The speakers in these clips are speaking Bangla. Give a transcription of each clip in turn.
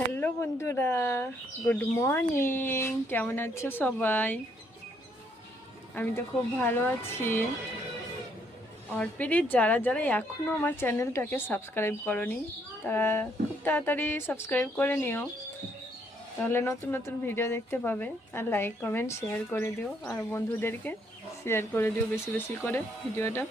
হ্যালো বন্ধুরা, গুড মর্নিং। কেমন আছো সবাই? আমি তো খুব ভালো আছি। অর্পিরির যারা যারা এখনও আমার চ্যানেলটাকে সাবস্ক্রাইব করনি তারা খুব তাড়াতাড়ি সাবস্ক্রাইব করে নিও, তাহলে নতুন নতুন ভিডিও দেখতে পাবে। আর লাইক কমেন্ট শেয়ার করে দিও, আর বন্ধুদেরকে শেয়ার করে দিও বেশি বেশি করে ভিডিওটা।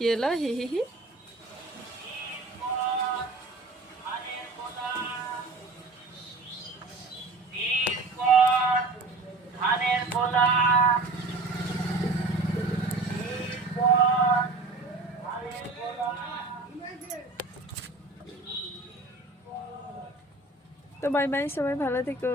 কি এলো? হি হি হি। তো বাই বাই, সবাই ভালো থেকো।